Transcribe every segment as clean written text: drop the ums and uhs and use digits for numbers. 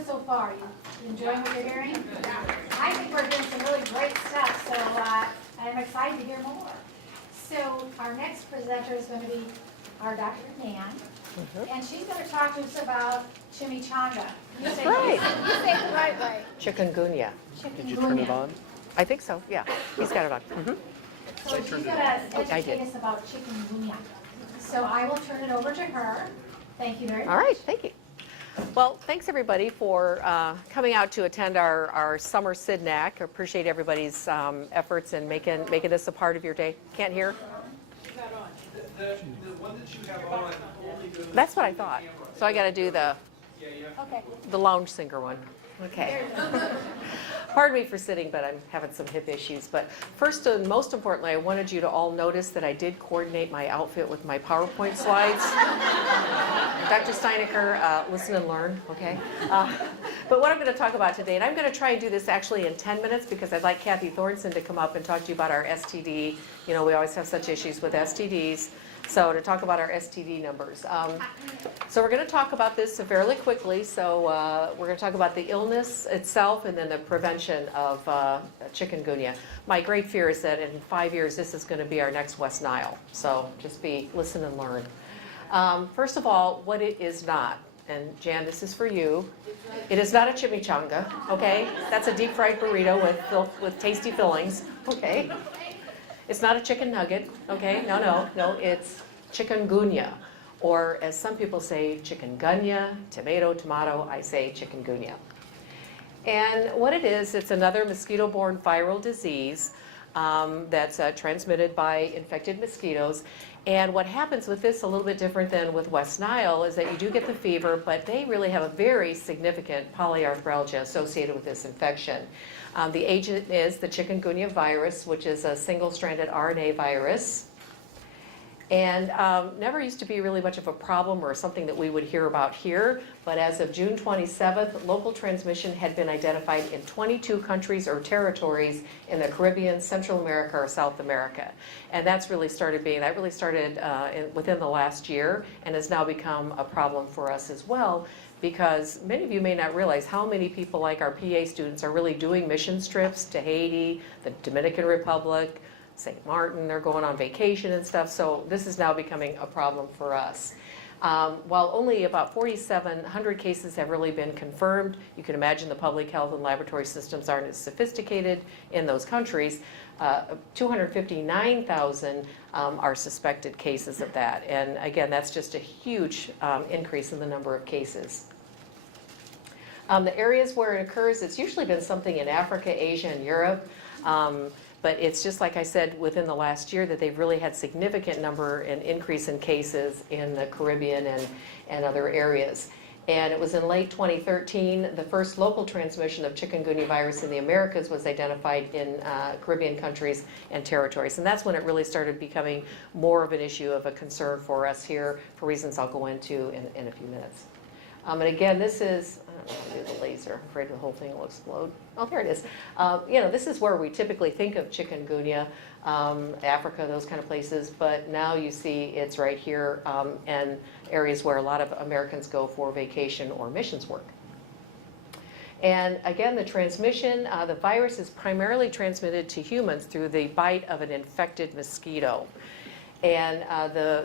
good so far? You enjoying what you're hearing? I think we're doing some really great stuff, so I'm excited to hear more. So our next presenter is going to be our Dr. Nan, and she's going to talk to us about chimichanga. That's right. You say it the right way. Chikungunya. Did you turn it on? I think so, yeah. He's got it on. So she's going to educate us about chikungunya. So I will turn it over to her. Thank you very much. All right, thank you. Well, thanks everybody for coming out to attend our summer CIDNAC. I appreciate everybody's efforts in making this a part of your day. Can't hear? The one that you have on only goes. That's what I thought. So I got to do the Okay. lounge singer one. Okay. Pardon me for sitting, but I'm having some hip issues. But first and most importantly, I wanted you to all notice that I did coordinate my outfit with my PowerPoint slides. Dr. Steinecker, listen and learn, okay? But what I'm going to talk about today, and I'm going to try and do this actually in 10 minutes because I'd like Kathy Thornton to come up and talk to you about our STD. You know, we always have such issues with STDs. So to talk about our STD numbers. So we're going to talk about this fairly quickly. So we're going to talk about the illness itself and then the prevention of chikungunya. My great fear is that in 5 years, this is going to be our next West Nile. So just listen and learn. First of all, what it is not. And Jan, this is for you. It is not a chimichanga, okay? That's a deep fried burrito with tasty fillings, okay? It's not a chicken nugget, okay? No, it's chikungunya. Or as some people say, chikungunya, tomato, I say chikungunya. And what it is, it's another mosquito-borne viral disease that's transmitted by infected mosquitoes. And what happens with this, a little bit different than with West Nile, is that you do get the fever, but they really have a very significant polyarthralgia associated with this infection. The agent is the chikungunya virus, which is a single-stranded RNA virus. And never used to be really much of a problem or something that we would hear about here. But as of June 27th, local transmission had been identified in 22 countries or territories in the Caribbean, Central America, or South America. And that really started within the last year and has now become a problem for us as well. Because many of you may not realize how many people like our PA students are really doing mission trips to Haiti, the Dominican Republic, St. Martin. They're going on vacation and stuff. So this is now becoming a problem for us. While only about 4,700 cases have really been confirmed, you can imagine the public health and laboratory systems aren't as sophisticated in those countries. 259,000 are suspected cases of that. And again, that's just a huge increase in the number of cases. The areas where it occurs, it's usually been something in Africa, Asia, and Europe. But it's just like I said, within the last year that they've really had significant number and increase in cases in the Caribbean and other areas. And it was in late 2013, the first local transmission of chikungunya virus in the Americas was identified in Caribbean countries and territories. And that's when it really started becoming more of an issue of a concern for us here for reasons I'll go into in a few minutes. And again, this is, I don't know how to do the laser. I'm afraid the whole thing will explode. Oh, there it is. This is where we typically think of chikungunya, Africa, those kind of places. But now you see it's right here and areas where a lot of Americans go for vacation or missions work. And again, the transmission, the virus is primarily transmitted to humans through the bite of an infected mosquito. And the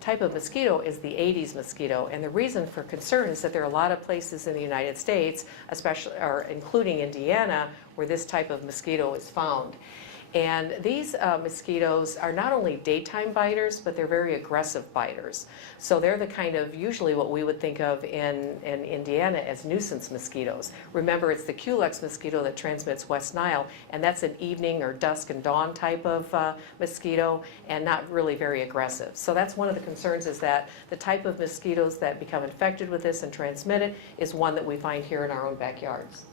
type of mosquito is the Aedes mosquito. And the reason for concern is that there are a lot of places in the United States, especially, or including Indiana, where this type of mosquito is found. And these mosquitoes are not only daytime biters, but they're very aggressive biters. So they're the kind of, usually what we would think of in Indiana as nuisance mosquitoes. Remember, it's the Culex mosquito that transmits West Nile, and that's an evening or dusk and dawn type of mosquito, and not really very aggressive. So that's one of the concerns, is that the type of mosquitoes that become infected with this and transmit it is one that we find here in our own backyards.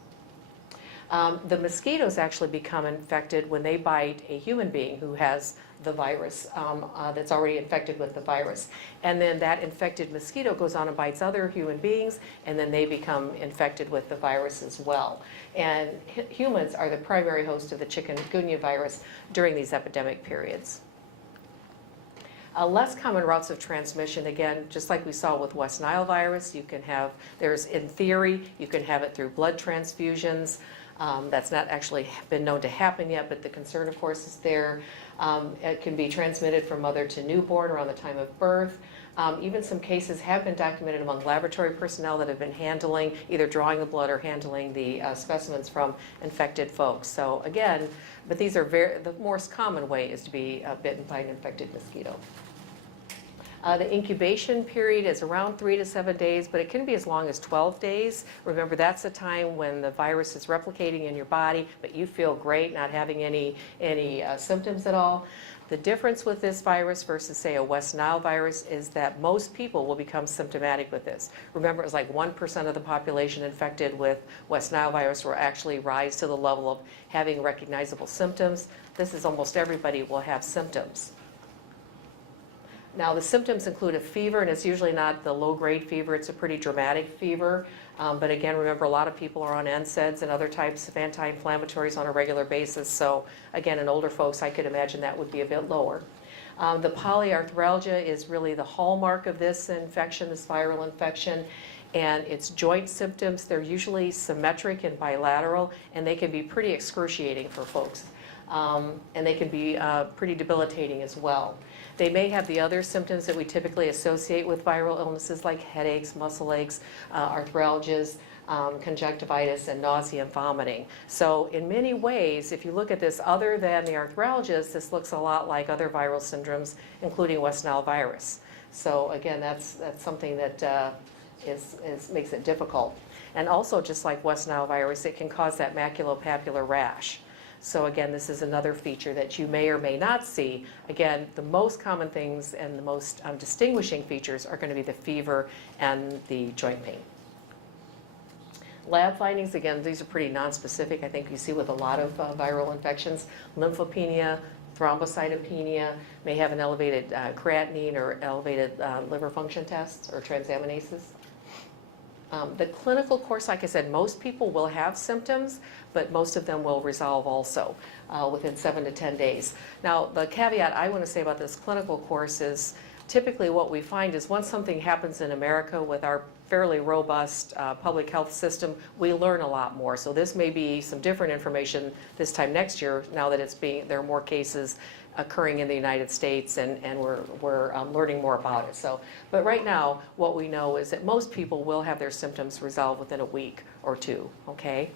The mosquitoes actually become infected when they bite a human being who has the virus, that's already infected with the virus. And then that infected mosquito goes on and bites other human beings, and then they become infected with the virus as well. And humans are the primary host of the chikungunya virus during these epidemic periods. Less common routes of transmission, again, just like we saw with West Nile virus, you can have, in theory, you can have it through blood transfusions. That's not actually been known to happen yet, but the concern, of course, is there. It can be transmitted from mother to newborn around the time of birth. Even some cases have been documented among laboratory personnel that have been handling, either drawing the blood or handling the specimens from infected folks. So again, but these are the most common way is to be bitten by an infected mosquito. The incubation period is around 3 to 7 days, but it can be as long as 12 days. Remember, that's the time when the virus is replicating in your body, but you feel great, not having any symptoms at all. The difference with this virus versus, say, a West Nile virus is that most people will become symptomatic with this. Remember, it was like 1% of the population infected with West Nile virus will actually rise to the level of having recognizable symptoms. This is almost everybody will have symptoms. Now, the symptoms include a fever, and it's usually not the low-grade fever. It's a pretty dramatic fever. But again, remember, a lot of people are on NSAIDs and other types of anti-inflammatories on a regular basis. So again, in older folks, I could imagine that would be a bit lower. The polyarthralgia is really the hallmark of this infection, this viral infection. And its joint symptoms, they're usually symmetric and bilateral, and they can be pretty excruciating for folks. And they can be pretty debilitating as well. They may have the other symptoms that we typically associate with viral illnesses like headaches, muscle aches, arthralgias, conjunctivitis, and nausea and vomiting. So in many ways, if you look at this, other than the arthralgias, this looks a lot like other viral syndromes, including West Nile virus. So again, that's something that makes it difficult. And also, just like West Nile virus, it can cause that maculopapular rash. So again, this is another feature that you may or may not see. Again, the most common things and the most distinguishing features are going to be the fever and the joint pain. Lab findings, again, these are pretty nonspecific. I think you see with a lot of viral infections. Lymphopenia, thrombocytopenia, may have an elevated creatinine or elevated liver function tests or transaminases. The clinical course, like I said, most people will have symptoms, but most of them will resolve also within 7 to 10 days. Now, the caveat I want to say about this clinical course is typically what we find is once something happens in America with our fairly robust public health system, we learn a lot more. So this may be some different information this time next year, now that there are more cases occurring in the United States, and we're learning more about it. So, but right now, what we know is that most people will have their symptoms resolved within a week or two, okay?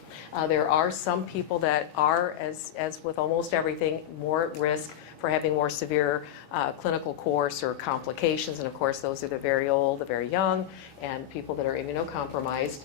There are some people that are, as with almost everything, more at risk for having more severe clinical course or complications, and of course, those are the very old, the very young, and people that are immunocompromised.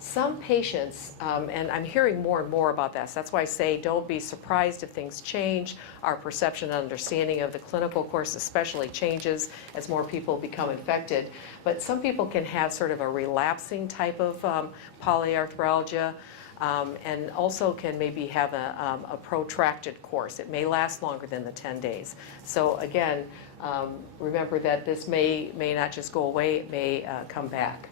Some patients, and I'm hearing more and more about this, that's why I say don't be surprised if things change. Our perception and understanding of the clinical course especially changes as more people become infected. But some people can have sort of a relapsing type of polyarthralgia, and also can maybe have a protracted course. It may last longer than the 10 days. So again, remember that this may not just go away, it may come back.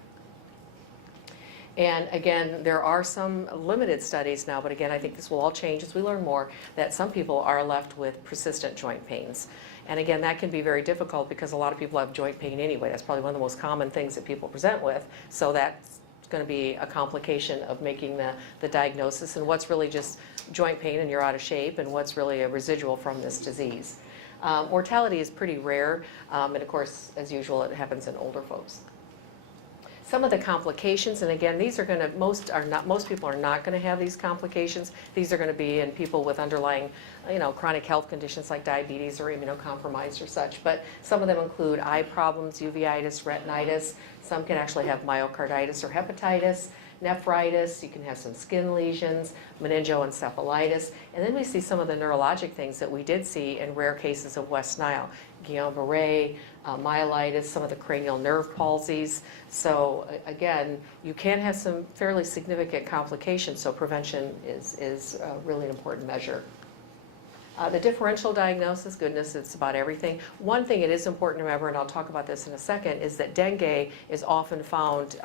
And again, there are some limited studies now, but again, I think this will all change as we learn more, that some people are left with persistent joint pains. And again, that can be very difficult because a lot of people have joint pain anyway. That's probably one of the most common things that people present with. So that's going to be a complication of making the diagnosis and what's really just joint pain and you're out of shape and what's really a residual from this disease. Mortality is pretty rare, and of course, as usual, it happens in older folks. Some of the complications, and again, these are going to, most people are not going to have these complications. These are going to be in people with underlying, chronic health conditions like diabetes or immunocompromised or such. But some of them include eye problems, uveitis, retinitis. Some can actually have myocarditis or hepatitis, nephritis. You can have some skin lesions, meningoencephalitis. And then we see some of the neurologic things that we did see in rare cases of West Nile. Guillain-Barré, myelitis, some of the cranial nerve palsies. So again, you can have some fairly significant complications, so prevention is really an important measure. The differential diagnosis, goodness, it's about everything. One thing it is important to remember, and I'll talk about this in a second, is that dengue is often found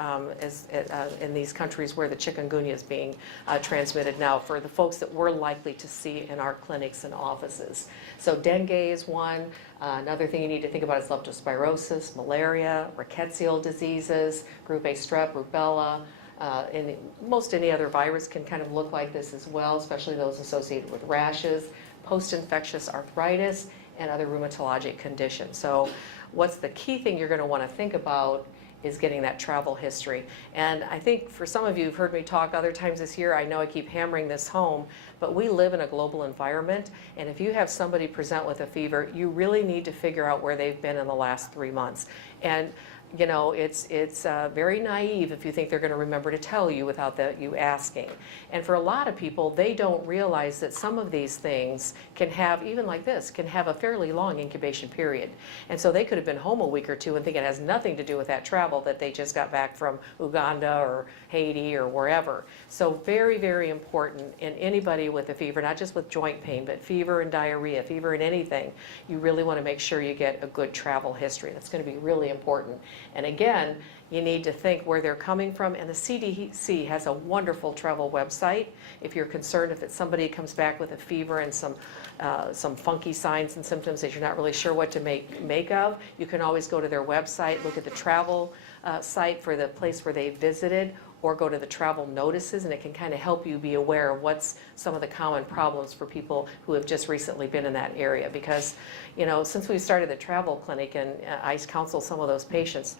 in these countries where the chikungunya is being transmitted now for the folks that we're likely to see in our clinics and offices. So dengue is one. Another thing you need to think about is leptospirosis, malaria, rickettsial diseases, group A strep, rubella. And most any other virus can kind of look like this as well, especially those associated with rashes, post-infectious arthritis, and other rheumatologic conditions. So what's the key thing you're going to want to think about is getting that travel history. And I think for some of you who've heard me talk other times this year, I know I keep hammering this home, but we live in a global environment, and if you have somebody present with a fever, you really need to figure out where they've been in the last 3 months. And you know, it's very naive if you think they're going to remember to tell you without you asking. And for a lot of people, they don't realize that some of these things can have, even like this, can have a fairly long incubation period. And so they could have been home a week or two and think it has nothing to do with that travel, that they just got back from Uganda or Haiti or wherever. So very, very important in anybody with a fever, not just with joint pain, but fever and diarrhea, fever and anything, you really want to make sure you get a good travel history. That's going to be really important. And again, you need to think where they're coming from, and the CDC has a wonderful travel website. If you're concerned if it's somebody who comes back with a fever and some funky signs and symptoms that you're not really sure what to make of, you can always go to their website, look at the travel site for the place where they visited, or go to the travel notices, and it can kind of help you be aware of what's some of the common problems for people who have just recently been in that area. Because, you know, since we started the travel clinic and I counsel some of those patients,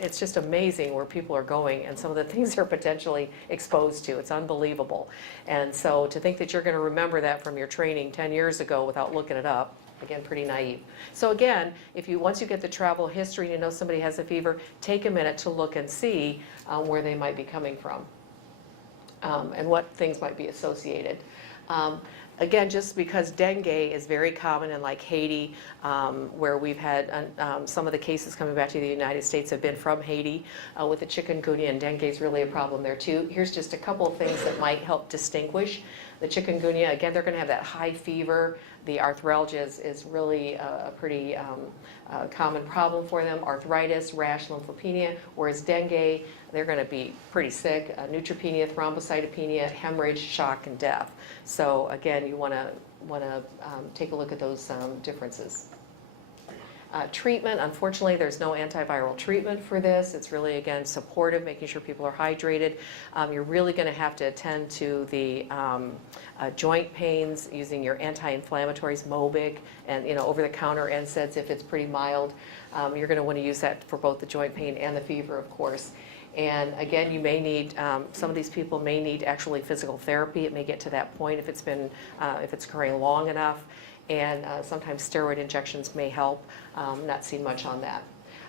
it's just amazing where people are going and some of the things they're potentially exposed to. It's unbelievable. And so to think that you're going to remember that from your training 10 years ago without looking it up, again, pretty naive. So again, once you get the travel history and you know somebody has a fever, take a minute to look and see where they might be coming from and what things might be associated. Again, just because dengue is very common in like Haiti, where we've had some of the cases coming back to the United States have been from Haiti with the chikungunya, and dengue is really a problem there too. Here's just a couple of things that might help distinguish the chikungunya. Again, they're going to have that high fever. The arthralgia is really a pretty common problem for them. Arthritis, rash, lymphopenia, whereas dengue, they're going to be pretty sick. Neutropenia, thrombocytopenia, hemorrhage, shock, and death. So again, you want to take a look at those differences. Treatment, unfortunately, there's no antiviral treatment for this. It's really, again, supportive, making sure people are hydrated. You're really going to have to attend to the joint pains using your anti-inflammatories, Mobic, and over-the-counter NSAIDs if it's pretty mild. You're going to want to use that for both the joint pain and the fever, of course. And again, you may need, some of these people may need actually physical therapy. It may get to that point if it's occurring long enough. And sometimes steroid injections may help. Not seen much on that.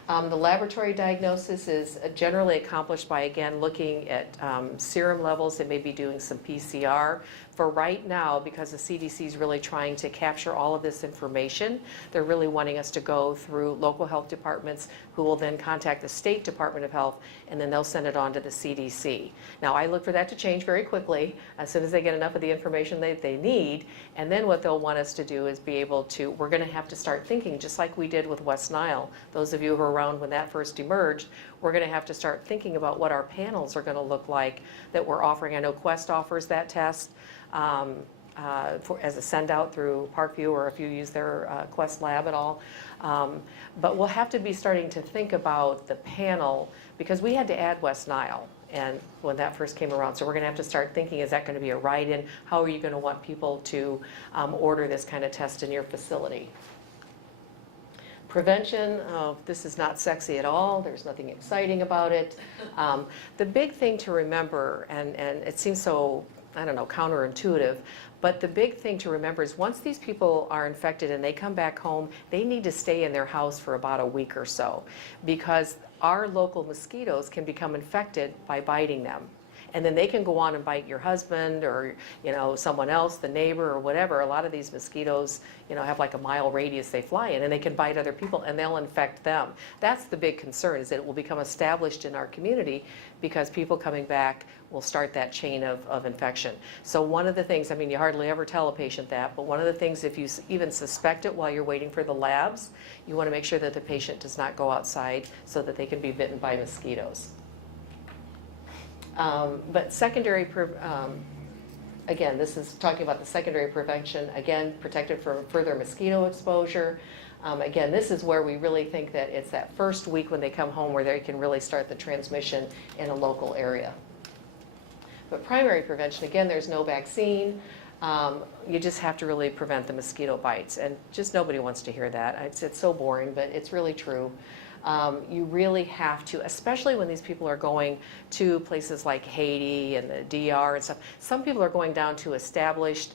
The laboratory diagnosis is generally accomplished by, again, looking at serum levels and maybe doing some PCR. For right now, because the CDC is really trying to capture all of this information, they're really wanting us to go through local health departments who will then contact the State Department of Health, and then they'll send it on to the CDC. Now, I look for that to change very quickly as soon as they get enough of the information they need, and then what they'll want us to do is be able to, we're going to have to start thinking, just like we did with West Nile. Those of you who were around when that first emerged, we're going to have to start thinking about what our panels are going to look like that we're offering. I know Quest offers that test as a send out through Parkview, or if you use their Quest lab at all. But we'll have to be starting to think about the panel, because we had to add West Nile and when that first came around. So we're going to have to start thinking, is that going to be a write-in? How are you going to want people to order this kind of test in your facility? Prevention, this is not sexy at all. There's nothing exciting about it. The big thing to remember, and it seems so, I don't know, counterintuitive, but the big thing to remember is once these people are infected and they come back home, they need to stay in their house for about a week or so, because our local mosquitoes can become infected by biting them. and then they can go on and bite your husband or, you know, someone else, the neighbor or whatever. A lot of these mosquitoes, you know, have like a mile radius they fly in, and they can bite other people and they'll infect them. That's the big concern, is that it will become established in our community because people coming back will start that chain of infection. So one of the things, I mean, you hardly ever tell a patient that, but one of the things, if you even suspect it while you're waiting for the labs, you want to make sure that the patient does not go outside so that they can be bitten by mosquitoes. But secondary, again, this is talking about the secondary prevention, again, protected from further mosquito exposure. Again, this is where we really think that it's that first week when they come home where they can really start the transmission in a local area. But primary prevention, again, there's no vaccine. You just have to really prevent the mosquito bites. And just nobody wants to hear that. It's so boring, but it's really true. You really have to, especially when these people are going to places like Haiti and the DR and stuff. Some people are going down to established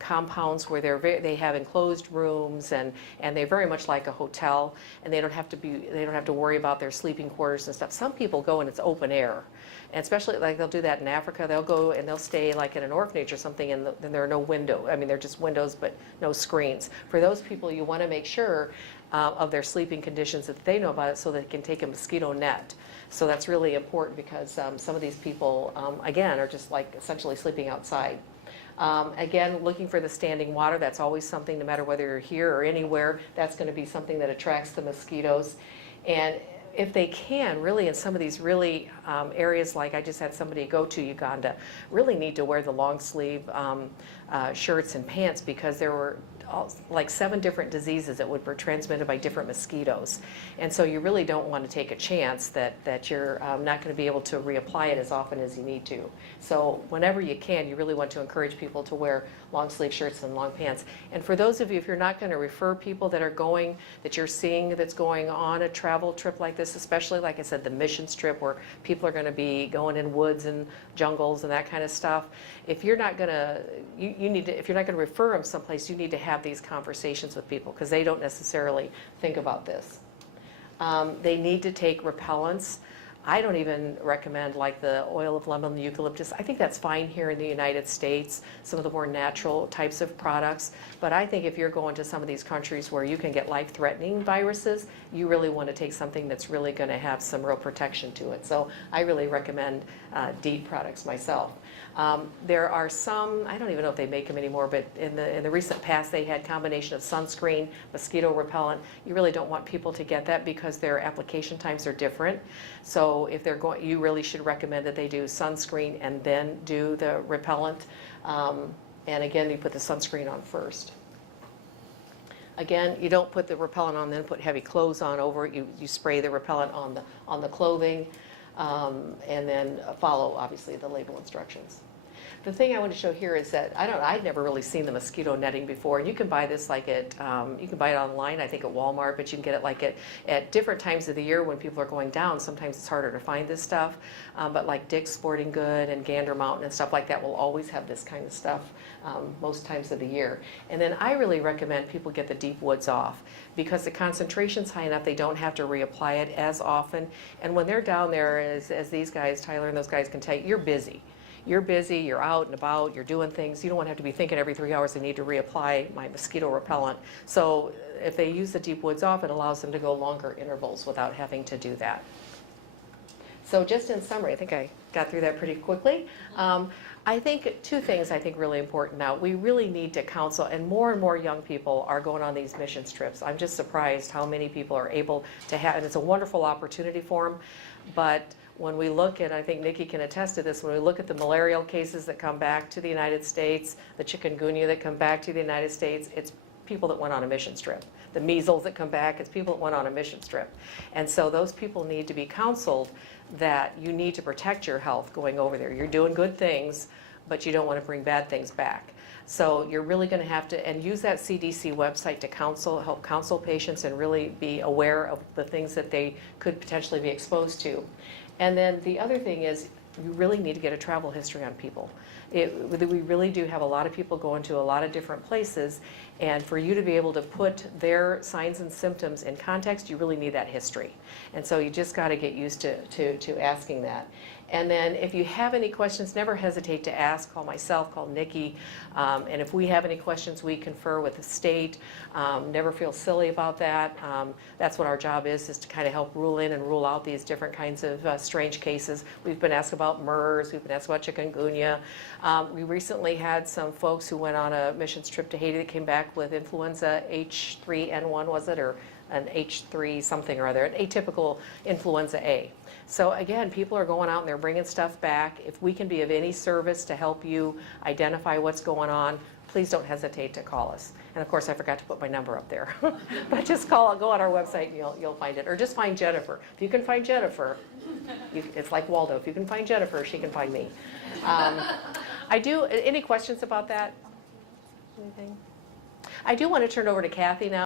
compounds where they have enclosed rooms and they're very much like a hotel, and they don't have to worry about their sleeping quarters and stuff. Some people go and it's open air, and especially like they'll do that in Africa. They'll go and they'll stay like in an orphanage or something, and then there are no windows. I mean, they're just windows but no screens. For those people, you want to make sure of their sleeping conditions that they know about it, so they can take a mosquito net. So that's really important because some of these people, again, are just like essentially sleeping outside. Again, looking for the standing water, that's always something, no matter whether you're here or anywhere, that's going to be something that attracts the mosquitoes. And if they can, really in some of these really areas, like I just had somebody go to Uganda, really need to wear the long sleeve shirts and pants, because there were like 7 different diseases that were transmitted by different mosquitoes. And so you really don't want to take a chance that you're not going to be able to reapply it as often as you need to. So whenever you can, you really want to encourage people to wear long sleeve shirts and long pants. And for those of you, if you're not going to refer people that are going, that you're seeing that's going on a travel trip like this, especially like I said, the missions trip where people are going to be going in woods and jungles and that kind of stuff, if you're not going to, you need to, if you're not going to refer them someplace, you need to have these conversations with people, because they don't necessarily think about this. They need to take repellents. I don't even recommend like the oil of lemon and eucalyptus. I think that's fine here in the United States, some of the more natural types of products. But I think if you're going to some of these countries where you can get life-threatening viruses, you really want to take something that's really going to have some real protection to it. So I really recommend DEET products myself. There are some, I don't even know if they make them anymore, but in the recent past they had combination of sunscreen, mosquito repellent. You really don't want people to get that because their application times are different. So if they're going, you really should recommend that they do sunscreen and then do the repellent. And again, you put the sunscreen on first. Again, you don't put the repellent on, then put heavy clothes on over it. You spray the repellent on the clothing. And then follow, obviously, the label instructions. The thing I want to show here is that I'd never really seen the mosquito netting before. And you can buy this like at, you can buy it online, I think at Walmart, but you can get it like at different times of the year when people are going down. Sometimes it's harder to find this stuff. But like Dick's Sporting Good and Gander Mountain and stuff like that will always have this kind of stuff most times of the year. And then I really recommend people get the deep woods off, because the concentration's high enough they don't have to reapply it as often. And when they're down there, as these guys, Tyler and those guys can tell you, you're busy. You're busy, you're out and about, you're doing things. You don't want to have to be thinking every 3 hours I need to reapply my mosquito repellent. So if they use the deep woods off, it allows them to go longer intervals without having to do that. So just in summary, I think I got through that pretty quickly. I think 2 things I think really important now. We really need to counsel, and more young people are going on these missions trips. I'm just surprised how many people are able to have, and it's a wonderful opportunity for them. But when we look at, I think Nikki can attest to this, when we look at the malarial cases that come back to the United States, the chikungunya that come back to the United States, it's people that went on a missions trip. The measles that come back, it's people that went on a missions trip. And so those people need to be counseled that you need to protect your health going over there. You're doing good things, but you don't want to bring bad things back. So you're really going to have to, and use that CDC website to help counsel patients and really be aware of the things that they could potentially be exposed to. And then the other thing is, you really need to get a travel history on people. We really do have a lot of people going to a lot of different places, and for you to be able to put their signs and symptoms in context, you really need that history. And so you just got to get used to asking that. And then if you have any questions, never hesitate to ask. Call myself, call Nikki. And if we have any questions, we confer with the state. Never feel silly about that. That's what our job is to kind of help rule in and rule out these different kinds of strange cases. We've been asked about MERS, we've been asked about chikungunya. We recently had some folks who went on a missions trip to Haiti that came back with influenza H3N1, was it, or an H3 something or other, an atypical influenza A. So again, people are going out and they're bringing stuff back. If we can be of any service to help you identify what's going on, please don't hesitate to call us. And of course, I forgot to put my number up there. But just go on our website and you'll find it. Or just find Jennifer. If you can find Jennifer, it's like Waldo. If you can find Jennifer, she can find me. Any questions about that? Anything? I do want to turn over to Kathy now.